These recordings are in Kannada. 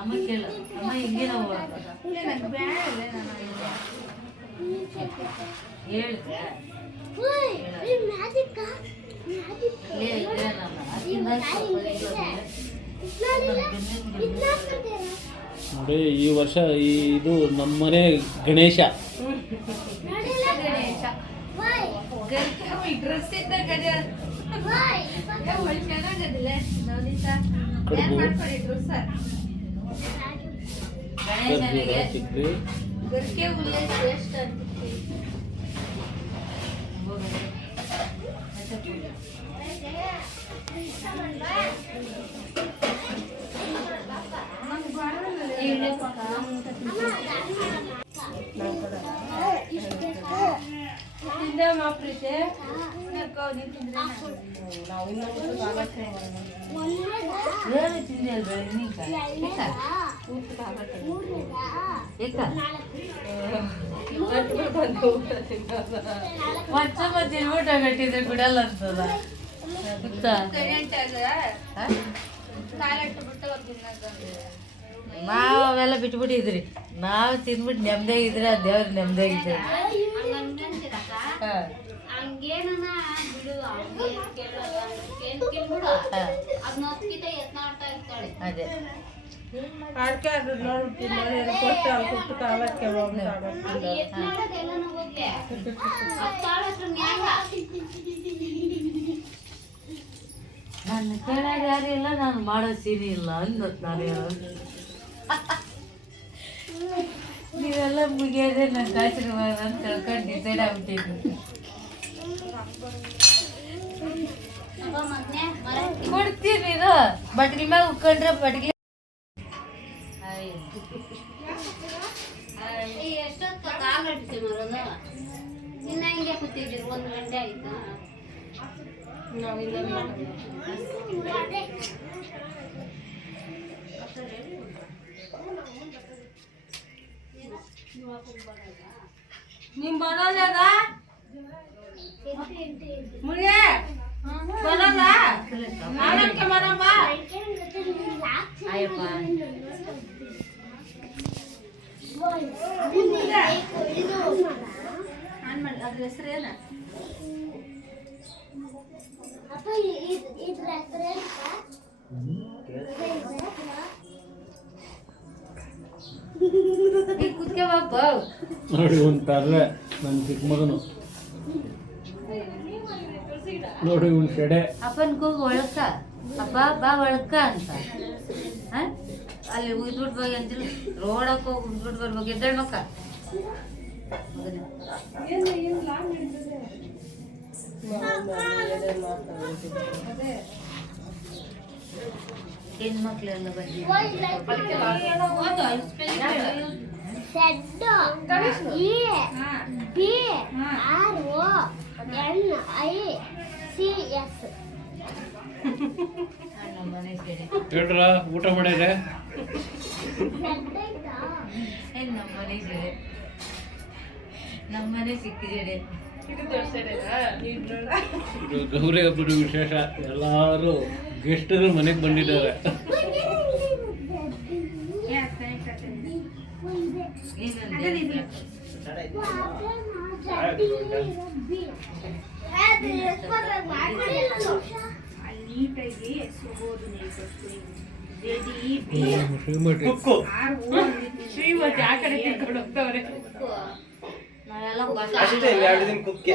ಅಮ್ಮ ಕೇಳು ಅಮ್ಮ ಹಿಂಗೆ ನಾವು ಹೇಳಿದೆ ನೋಡಿ ಈ ವರ್ಷ ಇದು ನಮ್ಮನೆ ಗಣೇಶ ಗರ್ಕೆ ಹುಲ್ಲೆ ಶ್ರೇಷ್ಠ ಅಂತಿತ್ತು ಊಟ ಕಟ್ಟಿದ್ರೆ ಬಿಡಲ್ಲ ಅಂತದ ನಾವು ಅವೆಲ್ಲ ಬಿಟ್ಬಿಟ್ಟಿದ್ರಿ ನಾವು ತಿಂದ್ಬಿಟ್ಟು ನೆಮ್ಮದಿಯಾಗಿದ್ರೆ ಆ ದೇವ್ರ ನೆಮ್ಮದಿಯಾಗಿದ್ರೆ ಅದೇ ನನ್ನ ಕೇಳೋದು ಯಾರು ಇಲ್ಲ ನಾನು ಮಾಡೋ ಸೀರೆ ಇಲ್ಲ ಅಂದತ್ ನಾನು ನೀವೆಲ್ಲ ಮುಗಿಯೋದೆ ನನ್ನ ಆಶೀರ್ವಾದ ಅಂತ ತಿಳ್ಕೊಂಡು ಡಿಸೈಡ್ ಆಗ್ಬಿಟ್ಟಿದ್ವಿ ಕೊಡ್ತೀನಿ ನೀನು ಬಟ್ಗಿ ಮ್ಯಾಗ ಉಕ್ಕೊಂಡ್ರೆ ಬಟ್ಗಿ ಎಷ್ಟೊತ್ತು ಕಾಲಡ್ತಿ ಮರೋದು ಇನ್ನ ಹಿಂಗೆ ಕೂತಿದ್ದೀರಿ 1 ಗಂಟೆ ಆಯ್ತಾ ನಿಮ್ ಬರೋಲ್ಲ ಮುಳಿಯೇ ಬರಲ್ಲ ನಾಳಕ್ಕೆ ಬರಮ್ಮ ಅಯ್ಯಪ್ಪ ಅದ್ರ ಹೆಸರೇನ ನೋಡಿ ಒಂದು ತರ್ಲೆ ನನ್ನ ಚಿಕ್ಕ ಮಗನು ನೋಡಿ ಒಂದು ಸೆಡೆ ಅಪ್ಪನ ಕೂಗು ಒಳಕ್ಕ ಅಪ್ಪ ಬಾ ಒಳಕ್ಕ ಅಂತ ಅಲ್ಲಿ ಉಗಿದ್ಬಿಟ್ಟು ಹೋಗಿ ಅಂತಿಲ್ಲ ರೋಡಕ್ಕೆ ಹೋಗಿ ಉಗಿದ್ಬಿಟ್ಟು ಬರ್ಬೇಕು ಎದ್ದೇಳ್ಮಕ್ಕ ಹೆಣ್ಮಕ್ಳೆಲ್ಲ ಹೇಳ್ರ ಊಟ ಮಾಡಿದ್ರೆ ನಮ್ಮನೆ ಸಿಕ್ಕಿದೆ ಇದು ಗೌರಿ ಹಬ್ಬದ ವಿಶೇಷ ಎಲ್ಲರೂ ಗೆಸ್ಟ್ಗಳು ಮನೆಗೆ ಬಂದಿದ್ದಾರೆ ನೀಟಾಗಿ ಸಿಗೋದು ಶ್ರೀಮತಿ ಆ ಕಡೆ ತಿಳ್ಕೊಂಡು ಹೋಗ್ತವ್ರೆ ಅಷ್ಟೇ 2 ದಿನ ಕುಕ್ಕೆ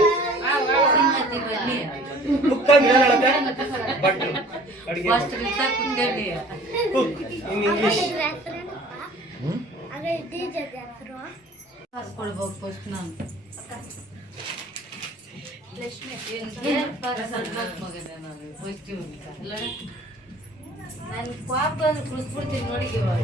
ಕೊಡ್ಬೇಕು ಫಸ್ಟ್ ನಾನು ನಾನು ಪಾಪ ಕುಳಿಸ್ಬಿಡ್ತೀನಿ ನೋಡಿ ಇವಾಗ